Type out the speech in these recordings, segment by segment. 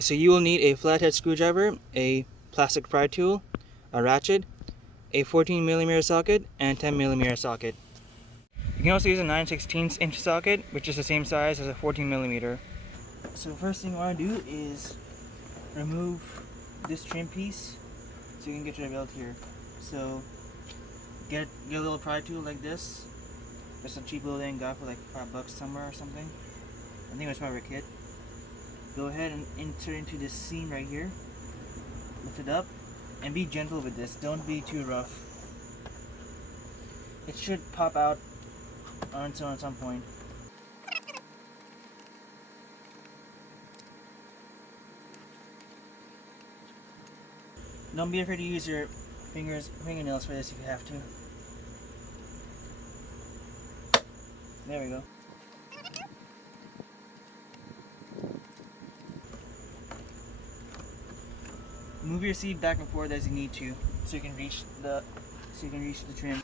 So you will need a flathead screwdriver, a plastic pry tool, a ratchet, a 14mm socket, and a 10mm socket. You can also use a 9/16 inch socket, which is the same size as a 14mm. So first thing you want to do is remove this trim piece so you can get your belt here. So get a little pry tool like this. Just a cheap little thing, got for like $5 somewhere or something. I think it was probably a kit. Go ahead and insert into this seam right here. Lift it up and be gentle with this. Don't be too rough. It should pop out on its own at some point. Don't be afraid to use your fingernails for this if you have to. There we go. Move your seat back and forth as you need to, so you can reach the trim.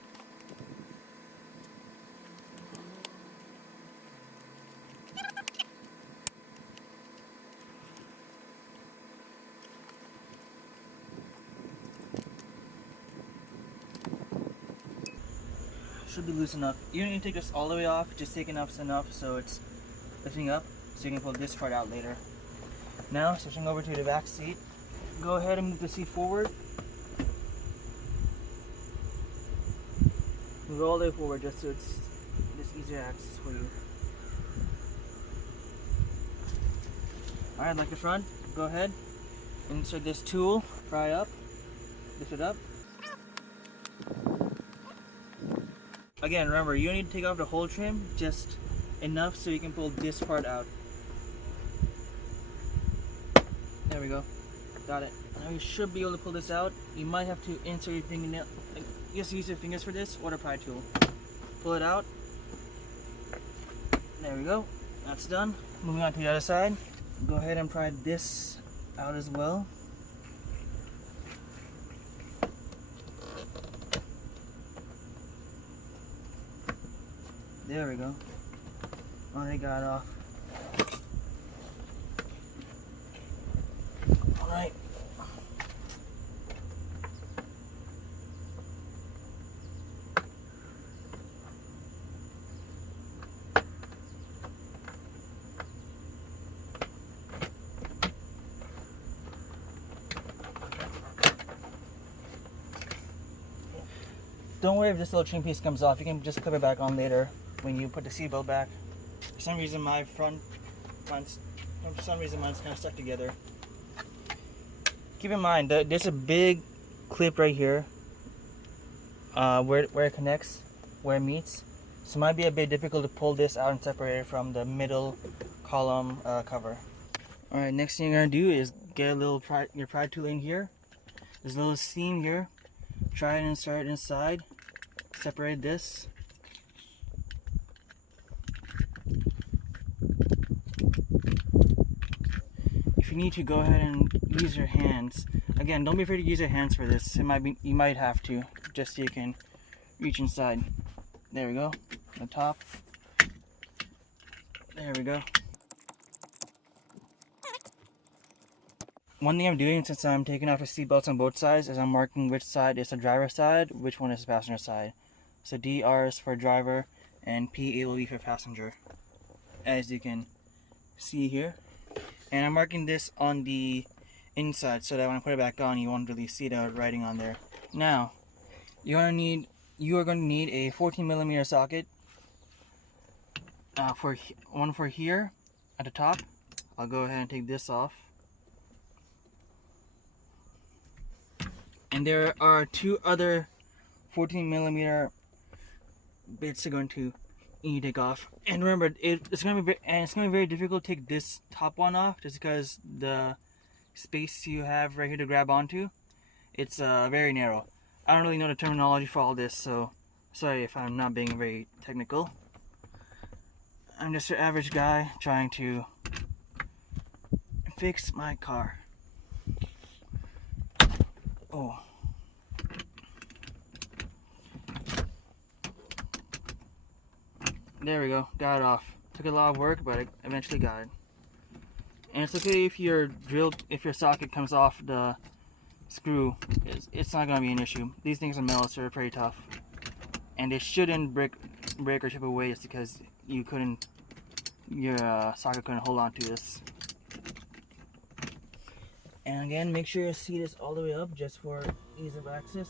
Should be loose enough. You don't need to take this all the way off, just take enough so it's lifting up, so you can pull this part out later. Now, switching over to the back seat, go ahead and move the seat forward. Move all the way forward just so it's easier access for you. Alright, like the front, go ahead, insert this tool, pry up, lift it up. Again, remember, you don't need to take off the whole trim, just enough so you can pull this part out. There we go. Got it. Now you should be able to pull this out. You might have to insert your fingernail. Just use your fingers for this or the pry tool. Pull it out. There we go. That's done. Moving on to the other side. Go ahead and pry this out as well. There we go. Already got it off. Alright. Don't worry if this little trim piece comes off. You can just clip it back on later when you put the seatbelt back. For some reason mine's kind of stuck together. Keep in mind that there's a big clip right here where it connects, where it meets. So it might be a bit difficult to pull this out and separate it from the middle column cover. Alright, next thing you're going to do is get your pry tool in here. There's a little seam here. Try and insert it inside. Separate this. If you need to, go ahead and use your hands. Again, don't be afraid to use your hands for this. You might have to, just so you can reach inside. There we go. The top. There we go. One thing I'm doing, since I'm taking off the seat belts on both sides, is I'm marking which side is the driver's side, which one is the passenger side. So DR is for driver and PA will be for passenger, as you can see here. And I'm marking this on the inside so that when I put it back on, you won't really see the writing on there. Now, you are going to need a 14mm socket. One for here at the top. I'll go ahead and take this off. And there are two other 14mm bits you're going to need to take off. And remember, it's going to be very difficult to take this top one off, just because the space you have right here to grab onto, it's very narrow. I don't really know the terminology for all this, so sorry if I'm not being very technical. I'm just an average guy trying to fix my car. Oh. There we go, got it off. Took a lot of work, but I eventually got it. And it's okay if your socket comes off the screw. It's not gonna be an issue. These things are metal, so they're pretty tough, and they shouldn't break or chip away just because your socket couldn't hold on to this. And again, make sure you see this all the way up just for ease of access.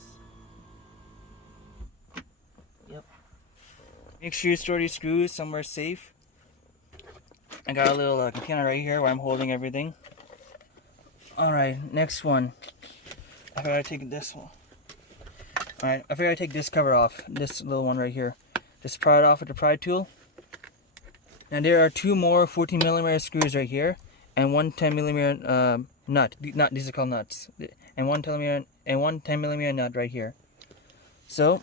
Yep. Make sure you store these screws somewhere safe. I got a little container right here where I'm holding everything. Alright, next one. I forgot to take this one. Alright, I forgot to take this cover off. This little one right here. Just pry it off with the pry tool. Now there are two more 14mm screws right here, and one 10mm nut. These are called nuts. And one 10mm nut right here. So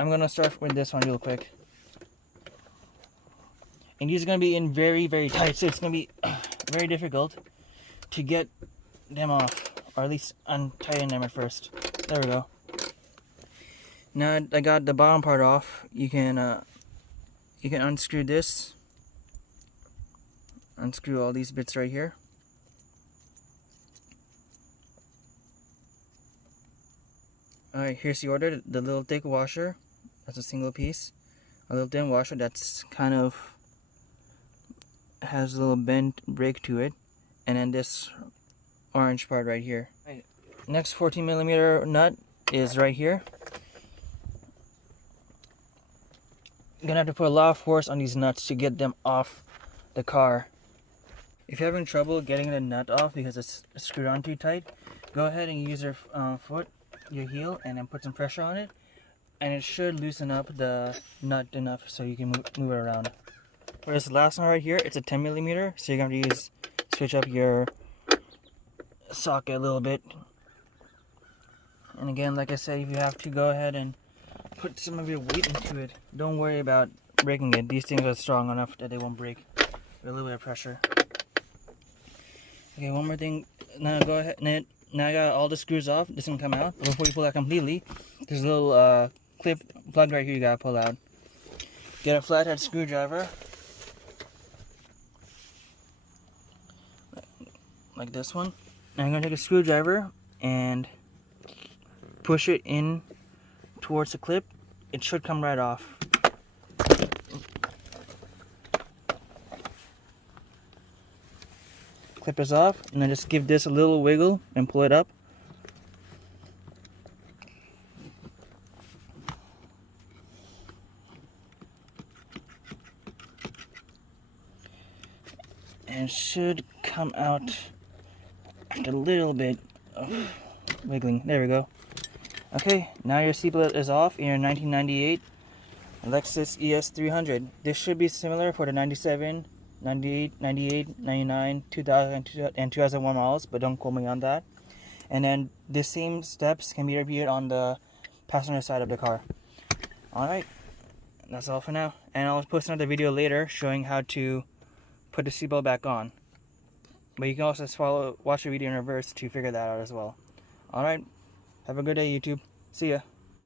I'm gonna start with this one real quick. And these are gonna be in very, very tight, so it's gonna be very difficult to get them off, or at least untighten them at first. There we go. Now I got the bottom part off. You can unscrew this. Unscrew all these bits right here. Alright, here's the order. The little thick washer. That's a single piece. A little thin washer that's kind of has a little bent break to it. And then this orange part right here. Right. Next 14mm nut is right here. You're gonna have to put a lot of force on these nuts to get them off the car. If you're having trouble getting the nut off because it's screwed on too tight, go ahead and use your foot, your heel, and then put some pressure on it, and it should loosen up the nut enough so you can move it around. For this last one right here, it's a 10mm, so you're going to switch up your socket a little bit. And again, like I said, if you have to, go ahead and put some of your weight into it. Don't worry about breaking it. These things are strong enough that they won't break with a little bit of pressure. Okay, one more thing. Now go ahead. Now I got all the screws off. This can come out. But before you pull out completely, there's a little clip plug right here you gotta pull out. Get a flathead screwdriver, like this one. Now I'm gonna take a screwdriver and push it in towards the clip. It should come right off. Clip is off, and then just give this a little wiggle and pull it up. And it should come out after a little bit of wiggling. There we go. Okay, now your seatbelt is off in your 1998 Lexus ES300. This should be similar for the 97, 98, 98, 99, 2000, and 2001 models, but don't quote me on that. And then the same steps can be repeated on the passenger side of the car. Alright, that's all for now. And I'll post another video later showing how to put the seatbelt back on. But you can also watch the video in reverse to figure that out as well. Alright, have a good day, YouTube. See ya.